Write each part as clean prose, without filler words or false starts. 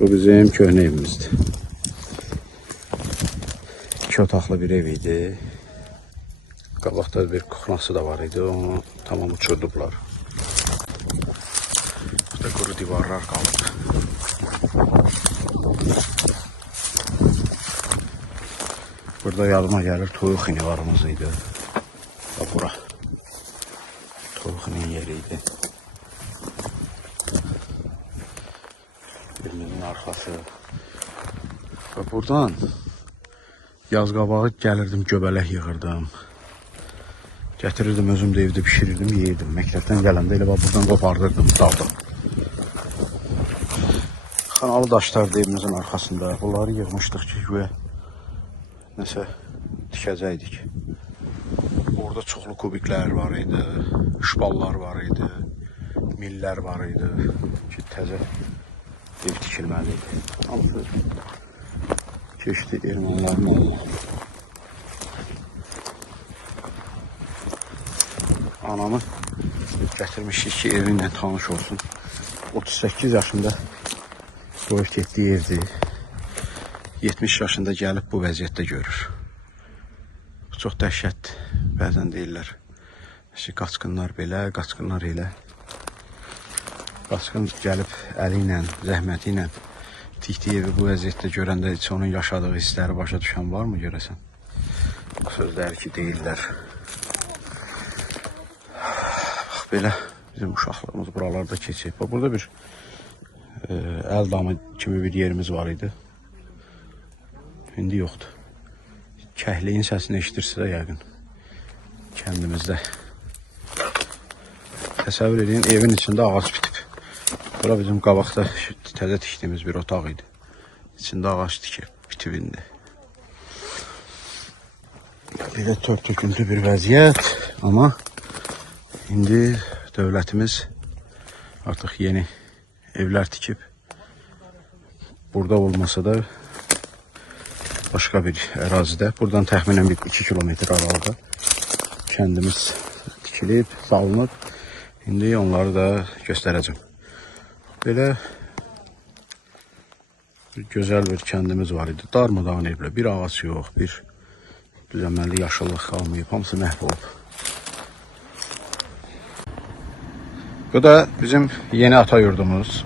Bu bizim köhnə evimizdir. 2 otaqlı bir ev idi. Qabaqda bir kuxnası da var idi. Onu tamam uçurdular. Burada quru divarlar qalıb. Burada yadıma gəlir toyuq inivarımız idi. Bura toyuq inin yeri idi. Evimizin arxası. Və buradan yaz qabağı gəlirdim, göbələk yığırdım. Gətirirdim, özüm də evdə pişirirdim, yeyirdim. Məktəbdən gələndə elə buradan qopardırdım, daldım. Xanalı daşlardı evimizin arxasında. Bunları yığmışdıq ki, güya nəsə tikəcəkdik. Orada çoxlu kubiklər var idi, şpallar var idi, millər var idi ki, təzə ev tikilməliydi. Hamısı keçdi ermənilərin elinə. Anamı gətirmişik ki, evinlə tanış olsun. 38 yaşında qoyub getdiyi evdir. 70 yaşında gəlib bu vəziyyətdə görür. Bu çox dəhşətdir. Bəzən deyirlər ki, qaçqınlar belə, qaçqınlar elə. Qaçqın gəlib əli ilə, zəhməti ilə tikdiyi evi bu vəziyyətdə görəndə heç onun yaşadığı hissləri başa düşən varmı görəsən? Bu sözləri ki, deyirlər. Bax, belə bizim uşaqlarımız buralarda keçib. Burada bir əl damı kimi bir yerimiz var idi. İndi yoxdur. Kəhliyin səsini eşidirsə də yəqin kəndimizdə. Təsəvvür edin, evin içində ağac bitib. Bura bizim qabaqda təzə tikdiyimiz bir otaq idi. İçində ağac bitib indi. Belə tört-töküntü bir vəziyyət, amma indi dövlətimiz artıq yeni evlər tikib. Burada olmasa da başqa bir ərazidə, buradan təxminən 2 kilometr aralıda kəndimiz tikilib, salınıb. İndi onları da göstərəcəm. Belə gözəl bir kəndimiz var idi. Darmadağın evlə, bir ağac yox, bir düzəməlli yaşıllıq qalmayıb, hamısı məhv olub. Bu da bizim yeni ata yurdumuz.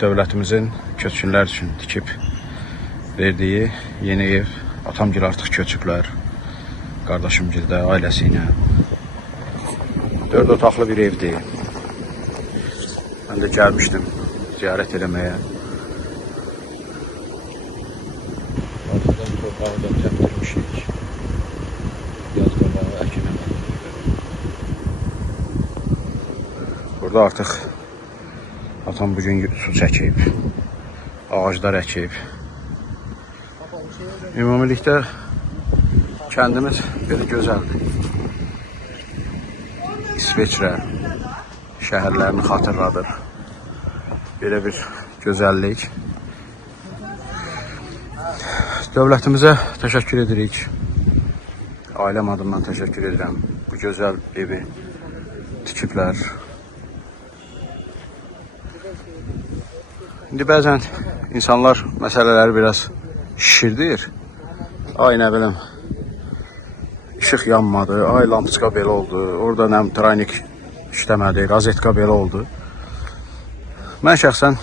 Dövlətimizin köçkünlər üçün tikib verdiyi yeni ev. Atamgil artıq köçüblər. Qardaşımgil də ailəsi ilə. 4 otaqlı bir evdir. Mən də gəlmişdim ziyarət eləməyə. Arxadan torpağı da təpdirmişik. Yaz qabağı əkinə. Burada artıq atam bugün su çəkib. Ağaclar əkib. Ümumilikdə kəndimiz belə gözəldir. İsveçrə şəhərlərini xatırladır. Belə bir gözəllik. Dövlətimizə təşəkkür edirik. Ailəm adından təşəkkür edirəm. Bu gözəl evi tikiblər. İndi bəzən insanlar məsələləri biraz şişirdir. Ay nə bilim, işıq yanmadı, ay lampiçka belə oldu, orada nə tranik işləmədi, rozetka belə oldu. Mən şəxsən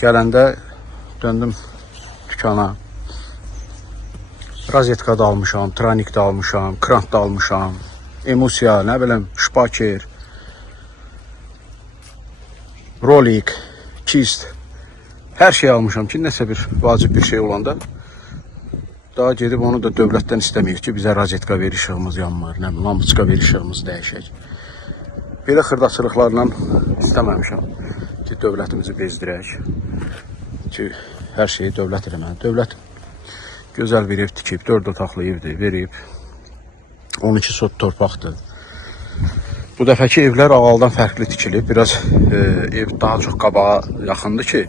gələndə döndüm dükana. Rozetka da almışam, tranik da almışam, krant da almışam, emusiya, nə bilim, şpaker, rolik, kist. Hər şey almışam ki, nəsə bir vacib bir şey olanda daha gedib onu da dövlətdən istəməyik ki, bizə rozetka ver, işığımız yanmır, nə bilim, lampiçka ver, işığımız dəyişək. Belə xırdaçılıqlarla istəməmişəm ki, dövlətimizi bezdirək. Ki, hər şeyi dövlət eləməli. Dövlət gözəl bir ev tikib, 4 otaqlı evdir, verib. 12 sot torpaqdır. Bu dəfəki evlər ağaldan fərqli tikilib. Biraz ev daha çox qabağa yaxındır ki,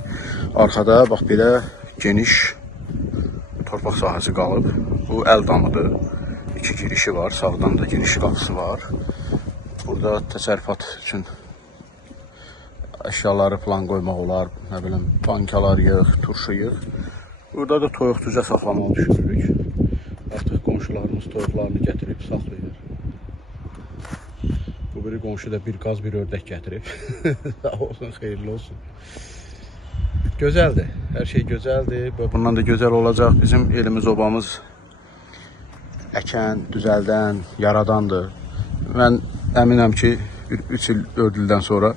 arxada bax belə geniş torpaq sahəsi qalıb. Bu əl damıdır. 2 girişi var. Sağdan da giriş qapısı var. Burada təsərrüfat üçün əşyaları falan qoymaq olar. Nə bilim, bankalar yığ, turşu yığ. Burada da toyuq-cücə saxlamağı düşünürük. Artıq qonşularımız toyuqlarını gətirib saxlayır. Bu biri qonşu da bir qaz, bir ördək gətirib. Sağ olsun, xeyirli olsun. Gözəldir, hər şey gözəldir. Bundan da gözəl olacaq. Bizim elimiz, obamız əkən, düzəldən, yaradandır. Mən əminəm ki, 3 il, 4 ildən sonra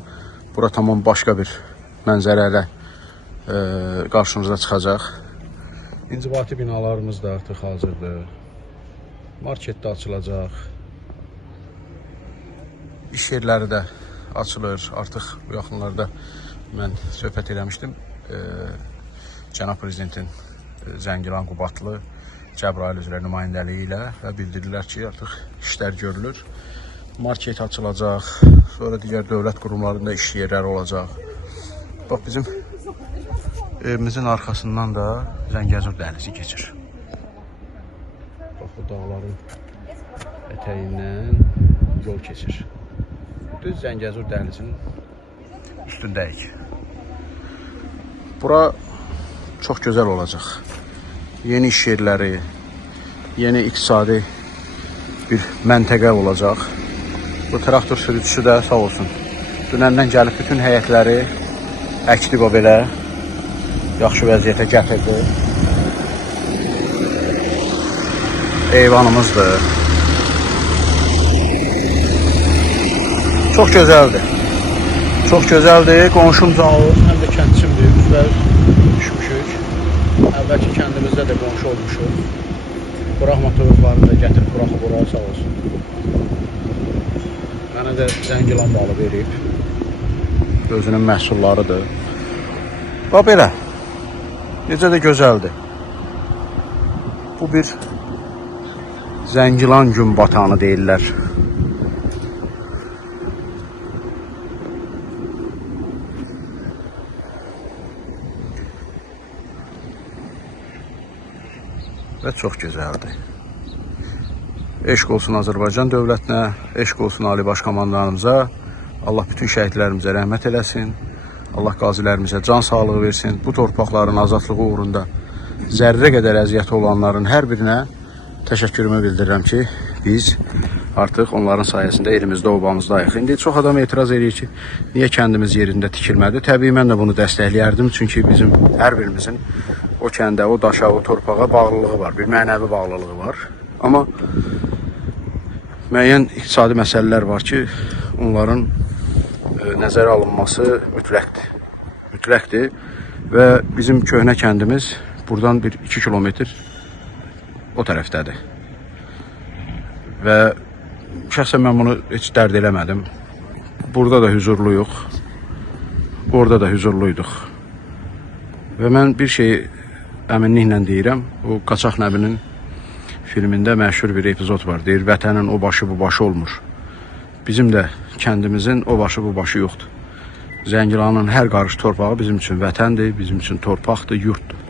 bura tamam başqa bir mənzərə ilə qarşımıza çıxacaq. İnzibati binalarımız da artıq hazırdır. Market də açılacaq. İş yerləri də açılır. Artıq bu yaxınlarda mən söhbət eləmişdim. Cənab Prezidentin Zəngilan Qubadlı Cəbrayıl üzrə nümayəndəliyi ilə və bildirdilər ki, artıq işlər görülür. Market açılacaq, sonra digər dövlət qurumlarında iş yerləri olacaq. Bax, bizim evimizin arxasından da Zəngəzur dəhlizi keçir. Bax, bu dağların ətəyindən yol keçir. Düz Zəngəzur dəhlizinin üstündəyik. Bura çox gözəl olacaq. Yeni iş yerləri, yeni iqtisadi bir məntəqə olacaq. Bu traktor sürücüsü də sağ olsun. Dünəndən gəlib bütün həyətləri əkdi o belə. Yaxşı vəziyyətə gətirdi. Eyvanımızdır. Çox gözəldir. Çox gözəldir. Qonşum Cauz, həm də kəndçimdir. Üzvər düşmüşük. Əvvəlki kəndimizdə də qonşu olmuşuq. Buraxma toyuqlarını da gətirib buraxıb oraya, sağ olsun. Mənə də Zəngilan balı verib. Özünün məhsullarıdır. Bax belə. Necə də gözəldir. Bu bir Zəngilan gün batanı deyirlər. Və çox gözəldir. Eşq olsun Azərbaycan dövlətinə, eşq olsun Ali Baş Komandanımıza. Allah bütün şəhidlərimizə rəhmət eləsin. Allah qazilərimizə can sağlığı versin. Bu torpaqların azadlığı uğrunda zərrə qədər əziyyəti olanların hər birinə təşəkkürümü bildirirəm ki, biz artıq onların sayəsində elimizdə, obamızdayıq. İndi çox adam etiraz edir ki, niyə kəndimiz yerində tikilmədi? Təbii mən də bunu dəstəkləyərdim. Çünki bizim hər birimizin o kəndə, o daşa, o torpağa bağlılığı var. Bir mənəvi bağlılığı var. Amma müəyyən iqtisadi məsələlər var ki, onların nəzərə alınması mütləqdir. Mütləqdir və bizim köhnə kəndimiz buradan bir 2 kilometr o tərəfdədir. Və şəxsən mən bunu heç dərd eləmədim. Burada da hüzurluyuq, orada da hüzurluyduq. Və mən bir şey əminliklə deyirəm, o Qaçaq Nəbinin filmində məşhur bir epizod var. Deyir, vətənin o başı bu başı olmur. Bizim də kəndimizin o başı bu başı yoxdur. Zəngilanın hər qarış torpağı bizim üçün vətəndir, bizim üçün torpaqdır, yurtdur.